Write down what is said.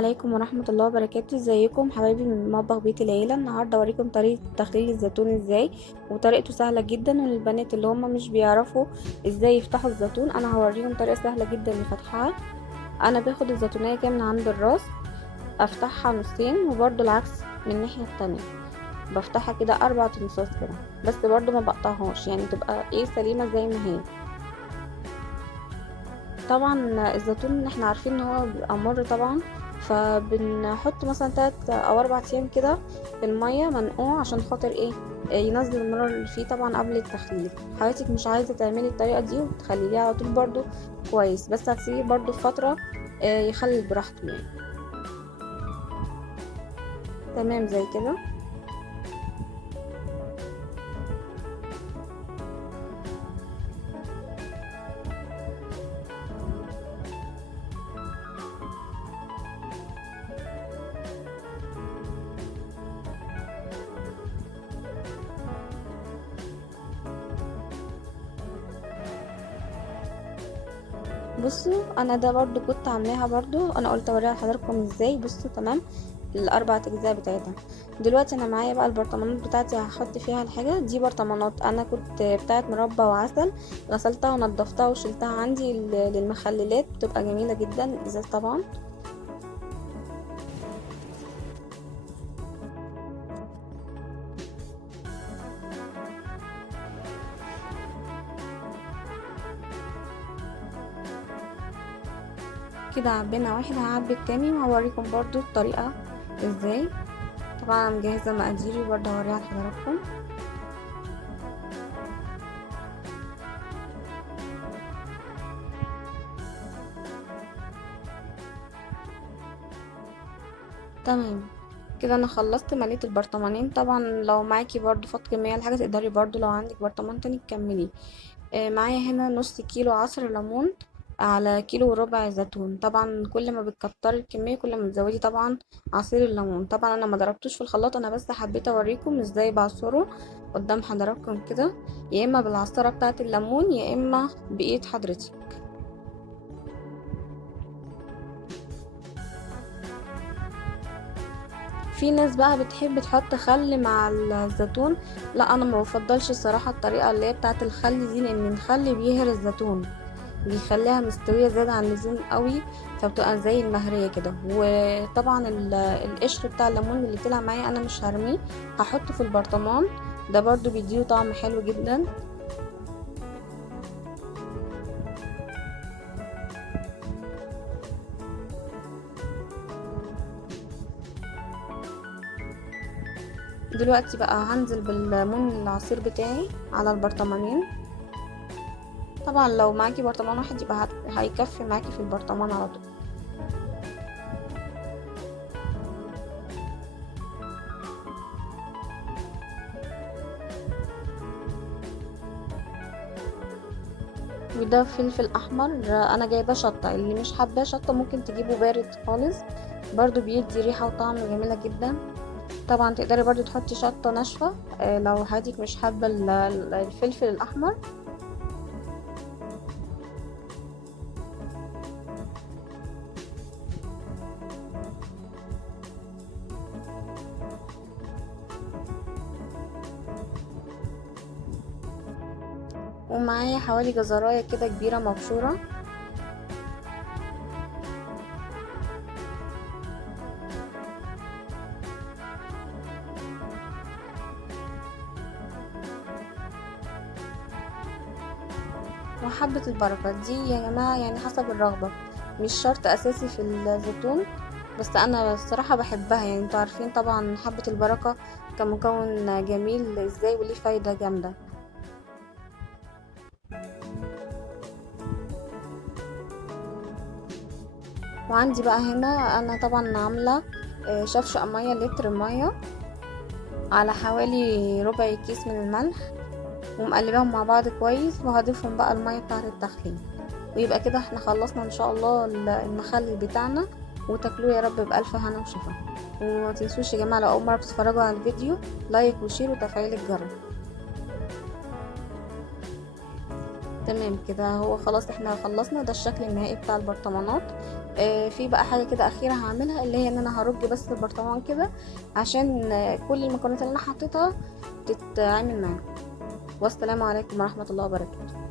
عليكم ورحمة الله وبركاته. ازيكم حبايبي من مطبخ بيت العيلة؟ النهاردة اوريكم طريقة تخليل الزيتون ازاي، وطريقته سهلة جدا. وللبنات اللي هم مش بيعرفوا ازاي يفتحوا الزيتون انا هوريهم طريقة سهلة جدا لفتحها. انا باخد الزيتونية كده من عند الراس، افتحها نصين، وبرضو العكس من الناحية التانية بفتحها كده 4 تنصاص كده، بس برضو ما بقطعهاش، يعني تبقى سليمة زي ما هي. طبعا الزيتون احنا عارفين ان هو بيبقى مر طبعا، فبنحط مثلا 3 او 4 ايام كده في المية منقوع عشان خاطر ينزل المرار اللي فيه طبعا قبل التخليل. حضرتك مش عايزة تعملي الطريقة دي وتخليها على طول برضو كويس، بس هتسيبيه برضو فترة يخلل براحته يعني. تمام زي كده. بصوا انا ده برضو كنت عاملاها، برضو انا قلت اوريها لحضراتكم ازاي. بصوا تمام ال4 اجزاء بتاعتها. دلوقتي انا معايا بقى البرطمانات بتاعتي هحط فيها الحاجه دي. برطمانات انا كنت بتاعت مربى وعسل، غسلتها ونضفتها وشلتها عندي للمخللات، بتبقى جميله جدا ازاز طبعا. كده عبينا واحد، هعبي التاني وهوريكم برضو الطريقه ازاي. طبعا انا مجهزه مقاديري برضو هوريها لحضراتكم. تمام كده انا خلصت، مليت البرطمانين. طبعا لو معاكي برضو فط كمية الحاجة تقدري برضو لو عندك برطمان تاني تكملي. معايا هنا نص كيلو عصر ليمون على كيلو وربع زيتون. طبعا كل ما بتكتري الكمية كل ما بتزودي طبعا عصير الليمون. طبعا انا ما ضربتوش في الخلاط، انا بس حبيت اوريكم ازاي بعصره قدام حضراتكم كده، يا اما بالعصارة بتاعة الليمون يا اما بايد حضرتك. في ناس بقى بتحب تحط خل مع الزيتون، لا انا ما بفضلش الصراحه الطريقه اللي هي بتاعه الخل دي، لان الخل بيهري الزيتون، بيخليها مستويه زياده عن اللزوم قوي، فبتبقى زي المهريه كده. وطبعا القشر بتاع الليمون اللي طلع معايا انا مش هرميه، هحطه في البرطمان، ده برضو بيديه طعم حلو جدا. دلوقتي بقى هنزل بالليمون العصير بتاعي على البرطمانين. طبعا لو معاكي برطمان واحد يبقى هيكفي معاكي في البرطمان على طول. وده فلفل احمر، انا جايبه شطه، اللي مش حابه شطه ممكن تجيبه بارد خالص، برضو بيدي ريحه وطعم جميله جدا. طبعا تقدري برضو تحطي شطه ناشفه لو حضرتك مش حابه الفلفل الاحمر. ومعايا حوالي جزرايه كده كبيره مبشوره. وحبه البركه دي يا جماعه يعني حسب الرغبه، مش شرط اساسي في الزيتون، بس انا الصراحه بحبها. يعني انتوا عارفين طبعا حبه البركه كمكون جميل ازاي وليه فايده جامده. وعندي بقى هنا انا طبعا عامله شفشق ميه، لتر ميه على حوالي ربع كيس من الملح، ومقلباهم مع بعض كويس، وهضيفهم بقى الميه بتاعه التخليل. ويبقى كده احنا خلصنا ان شاء الله المخلل بتاعنا، وتاكلوه يا رب بألف هنا وشفا. وما تنسوش يا جماعه لو اول مره بتتفرجوا على الفيديو لايك وشير وتفعيل الجرس. تمام كده، هو خلاص احنا خلصنا، ده الشكل النهائي بتاع البرطمانات. في بقى حاجة كده أخيرة هعملها، اللي هي ان انا هرج بس البرطمان كده عشان كل المكونات اللي انا حطيتها تتعامل معاه. والسلام عليكم ورحمة الله وبركاته.